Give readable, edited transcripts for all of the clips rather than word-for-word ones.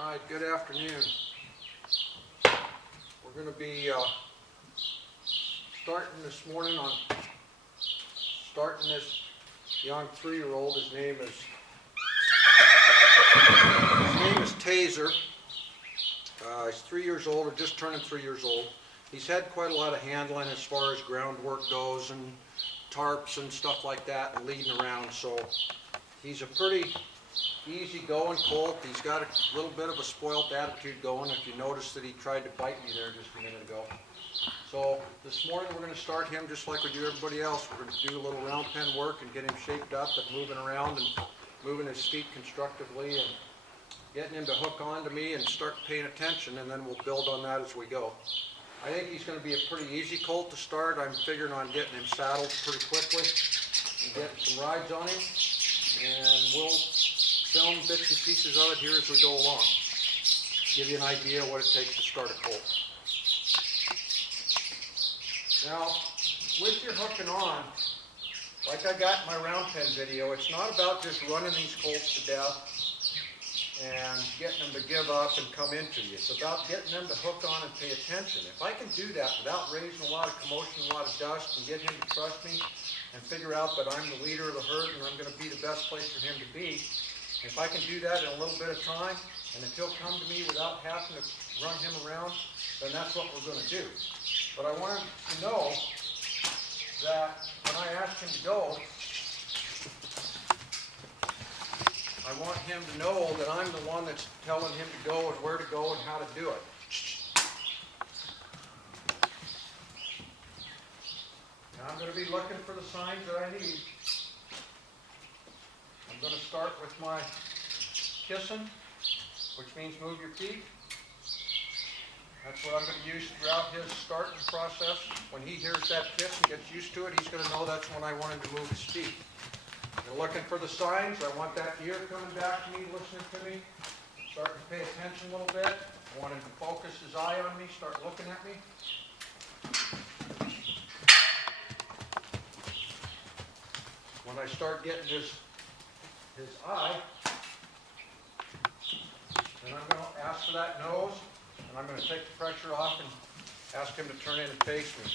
Alright, good afternoon. We're going to be starting this morning on this young 3-year-old. His name is Tazer. He's 3 years old, or just turning 3 years old. He's had quite a lot of handling as far as groundwork goes and tarps and stuff like that and leading around, so he's a pretty easy-going colt. He's got a little bit of a spoilt attitude going. If you notice that he tried to bite me there just a minute ago. So this morning we're going to start him just like we do everybody else. We're going to do a little round pen work and get him shaped up and moving around and moving his feet constructively and getting him to hook on to me and start paying attention, and then we'll build on that as we go. I think he's going to be a pretty easy colt to start. I'm figuring on getting him saddled pretty quickly and getting some rides on him, and we'll film bits and pieces of it here as we go along. Give you an idea of what it takes to start a colt. Now, with your hooking on, like I got in my round pen video, it's not about just running these colts to death and getting them to give up and come into you. It's about getting them to hook on and pay attention. If I can do that without raising a lot of commotion, a lot of dust, and get him to trust me and figure out that I'm the leader of the herd and I'm going to be the best place for him to be, if I can do that in a little bit of time, and if he'll come to me without having to run him around, then that's what we're going to do. But I want him to know that when I ask him to go, I want him to know that I'm the one that's telling him to go and where to go and how to do it. Now I'm going to be looking for the signs that I need. I'm going to start with my kissing, which means move your feet. That's what I'm going to use throughout his starting process. When he hears that kiss and gets used to it, he's going to know that's when I want him to move his feet. I'm looking for the signs. I want that ear coming back to me, listening to me, starting to pay attention a little bit. I want him to focus his eye on me, start looking at me. When I start getting his eye, then I'm going to ask for that nose, and I'm going to take the pressure off and ask him to turn in and face me.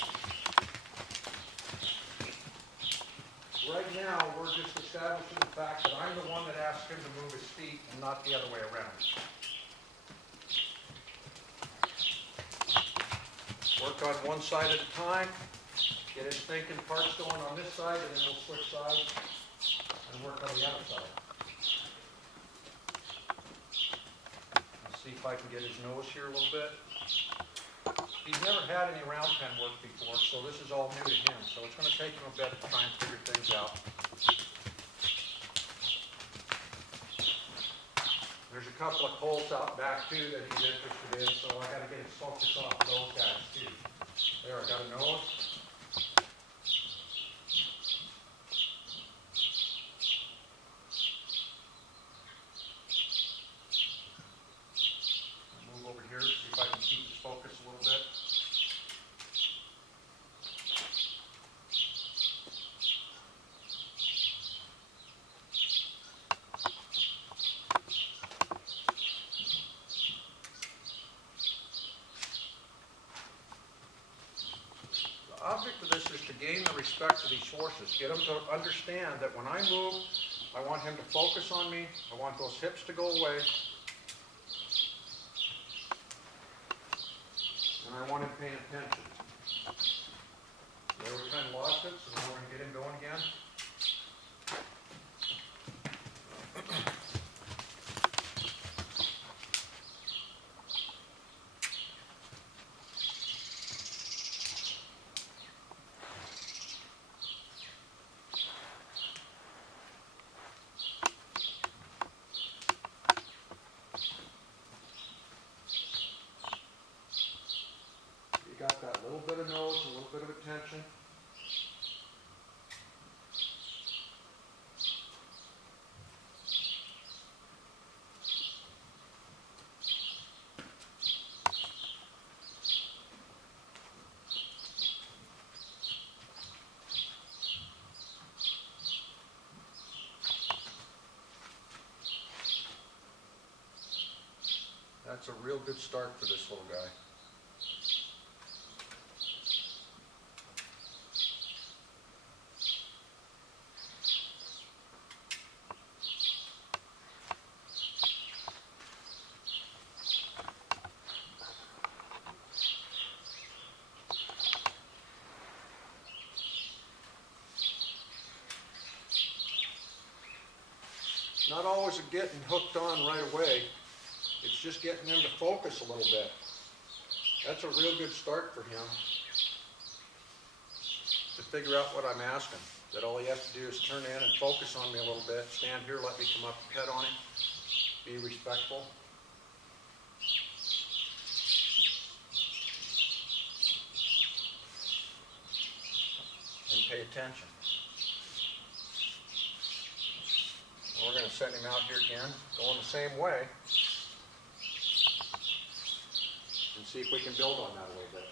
Right now, we're just establishing the fact that I'm the one that asked him to move his feet and not the other way around. Work on one side at a time, get his thinking parts going on this side, and then we'll switch sides and work on the other side. Let's see if I can get his nose here a little bit. He's never had any round pen work before, so this is all new to him. So it's going to take him a bit to try and figure things out. There's a couple of colts out back too that he's interested in, so I got to get his focus off those guys too. There, I got a nose. Move over here, see if I can keep his focus a little bit. The object of this is to gain the respect of these horses, get them to understand that when I move, I want him to focus on me, I want those hips to go away, and I want him paying attention. There we kind of lost it, so now we're going to get him going again. Got that little bit of nose, a little bit of attention. That's a real good start for this little guy. Not always getting hooked on right away. It's just getting them to focus a little bit. That's a real good start for him to figure out what I'm asking. That all he has to do is turn in and focus on me a little bit. Stand here, let me come up and pet on him. Be respectful. And pay attention. We're going to send him out here again, going the same way, and see if we can build on that a little bit.